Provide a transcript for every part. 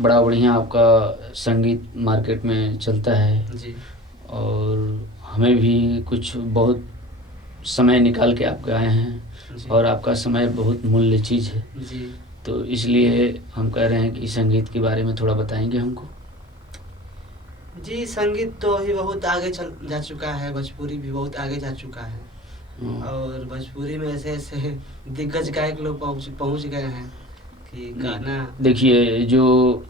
बड़ा बढ़िया आपका संगीत मार्केट में चलता है जी। और हमें भी कुछ बहुत समय निकाल के आपके आए हैं जी। और आपका समय बहुत मूल्य चीज़ है, जी। तो इसलिए हम कह रहे हैं कि संगीत के बारे में थोड़ा बताएंगे हमको। जी, संगीत तो अभी बहुत आगे चल जा चुका है, भोजपुरी भी बहुत आगे जा चुका है और भोजपुरी में ऐसे दिग्गज गायक लोग पहुँच गए हैं कि गाना। देखिए, जो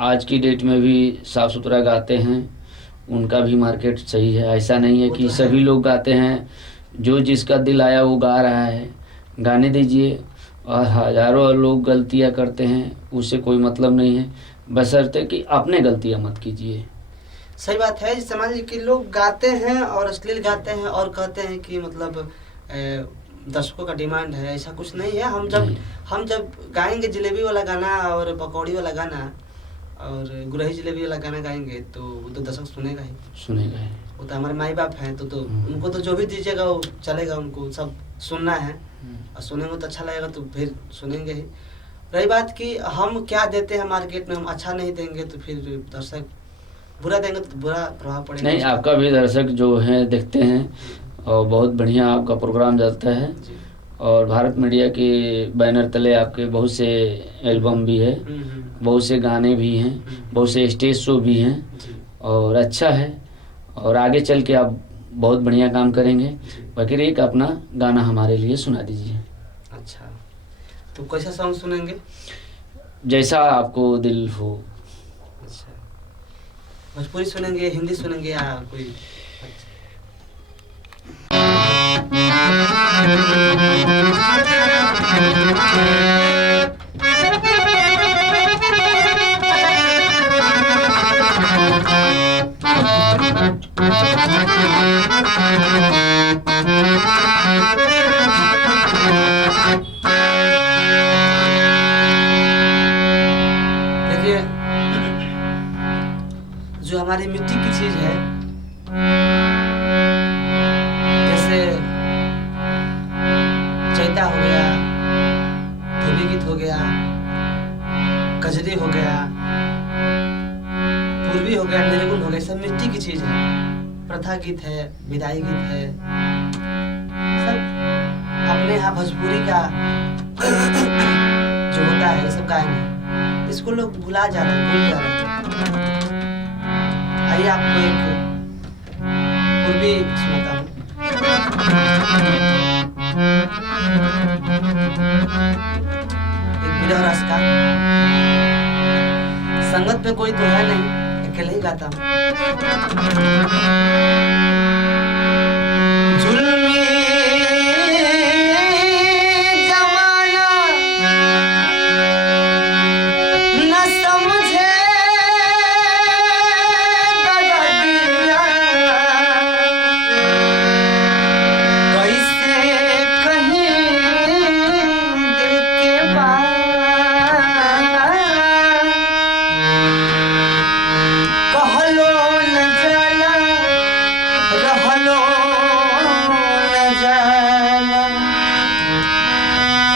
आज की डेट में भी साफ़ सुथरा गाते हैं उनका भी मार्केट सही है। ऐसा नहीं है वो कि तो है। सभी लोग गाते हैं, जो जिसका दिल आया वो गा रहा है, गाने दीजिए। और हज़ारों लोग गलतियां करते हैं, उससे कोई मतलब नहीं है, बशर्ते कि आपने गलतियां मत कीजिए। सही बात है। जैसे मान लीजिए कि लोग गाते हैं और अश्लील गाते हैं और कहते हैं कि मतलब दर्शकों का डिमांड है, ऐसा कुछ नहीं है। नहीं, हम जब गाएंगे जलेबी वाला गाना और पकौड़ी वाला गाना और गुरही जलेबी वाला गाना गाएंगे तो वो तो दर्शक सुनेगा ही। सुनेगा ही। वो तो हमारे माई बाप हैं, तो उनको तो जो भी दीजिएगा वो चलेगा, उनको सब सुनना है और सुनेंगे तो अच्छा लगेगा तो फिर सुनेंगे ही। रही बात कि हम क्या देते हैं मार्केट में, हम अच्छा नहीं देंगे तो फिर दर्शक बुरा देंगे तो बुरा प्रभाव पड़ेगा नहीं, उसका। आपका भी दर्शक जो हैं देखते हैं और बहुत बढ़िया आपका प्रोग्राम चलता है जी। और भारत मीडिया के बैनर तले आपके बहुत से एल्बम भी है, बहुत से गाने भी हैं, बहुत से स्टेज शो भी हैं जी। और अच्छा है और आगे चल के आप बहुत बढ़िया काम करेंगे। बाकी एक अपना गाना हमारे लिए सुना दीजिए। अच्छा, तो कैसा सॉन्ग सुनेंगे? जैसा आपको दिल हो। अच्छा, भोजपुरी सुनेंगे, हिंदी सुनेंगे या कोई? देखिए, जो हमारी मिट्टी की चीज है, जैसे चैता हो गया, धोबी गीत हो गया, कजरी हो गया, पूर्वी हो गया, निर्गुण हो गया, सब मिट्टी की चीज है। प्रथा गीत है, विदाई गीत है, सब अपने यहाँ भोजपुरी का जो होता है ये सब गायन है। इसको लोग भुला जा रहे हैं, भूल जा रहे हैं। आइए आपको एक पूर्वी सुनाता हूँ। एक विरह रस का। संगत पे कोई तो है नहीं, अकेले ही गाता हूँ। जुल्मी जमाना न समझे दर्दिया, कैसे कहीं दिल के बात, कहलो न जाला, रहलो न जाला,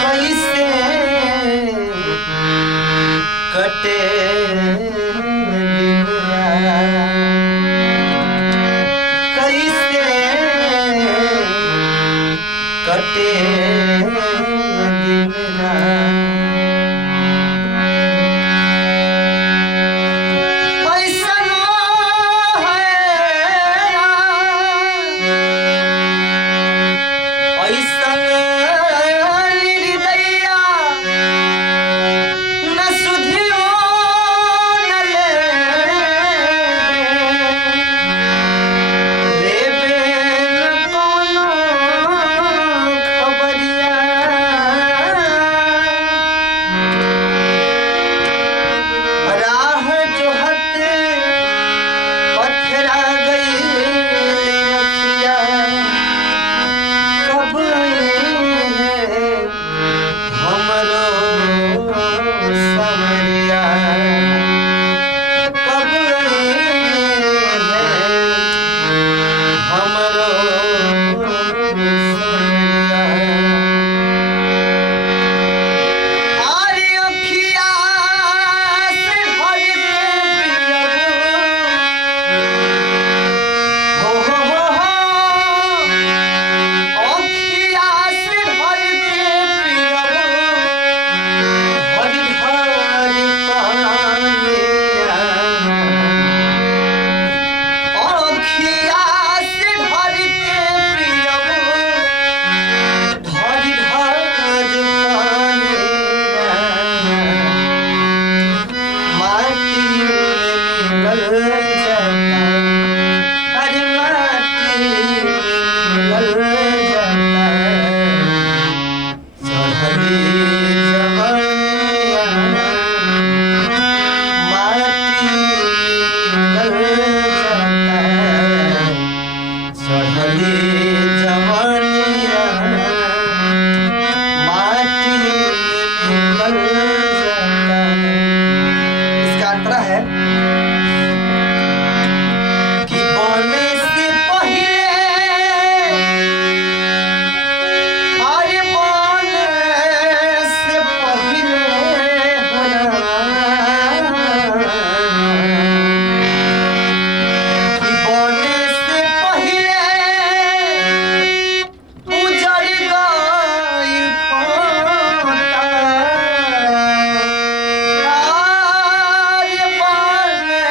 कैसे कटे दिन रात, कैसे कटे दिन रात। ऐसनो है ऐसन निर्दया, न सुधियो न ले मिलल जाता, अरे माटी में मिलल जाता, चढ़ली जवनिया माटी में मिलल जाता, चढ़ली जवनिया माटी में मिलल जाता। इसका अंतरा है कि बोने से पहले, अरे बोने से पहले कि बोने से पहले उजड़ गइल खोता, अरे बोने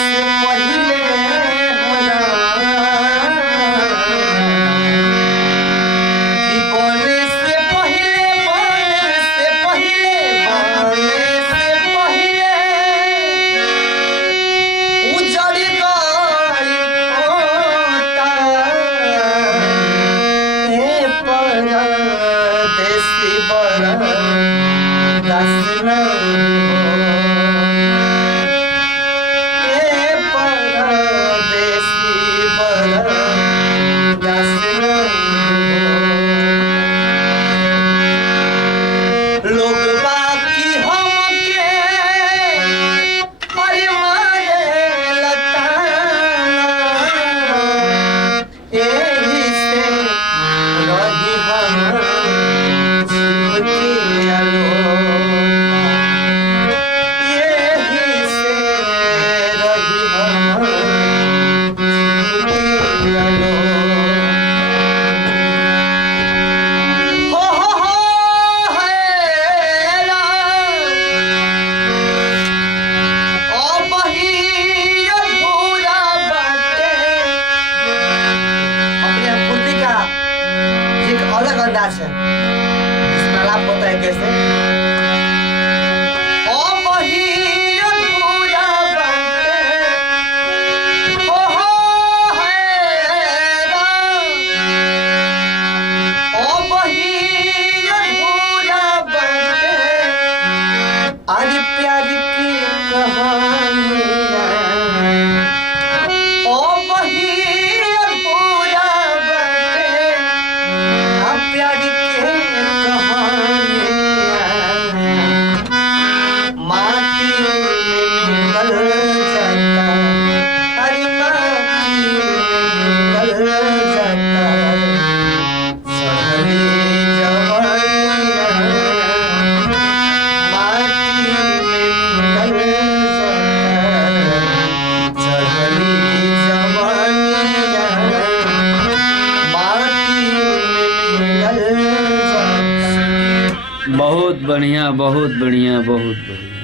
से पहले कि बोने से पहले, बोने से पहले, बोने से पहले उजड़ गइल खोता, हे परदेसी बरदास नहीं हो, हे परदेसी बरदास नहीं हो। लोग बाकी हमके अरे मारे लताना, एही से रही हम छिपके अलोता, एही से रही हम छिपके अलोता। हो है ओ बही अधूरा बाटे, अपने पूर्ति का एक अलग अंदाज है, इसमें आलाप होता है कैसे। ओ बही अधूरा बाटे, हो है ओ बही अधूरा बाटे, अरे प्यार की कहानियाँ, ओ बही अधूरा बाटे, आ प्यार के कहानियाँ माटी में मिलल जाता, अरे माटी में मिलल जाता, चढ़ली जवनिया माटी में मिलल जाता, चढ़ली जवनिया माटी में मिलल जाता। बहुत बढ़िया, बहुत बढ़िया, बहुत बढ़िया।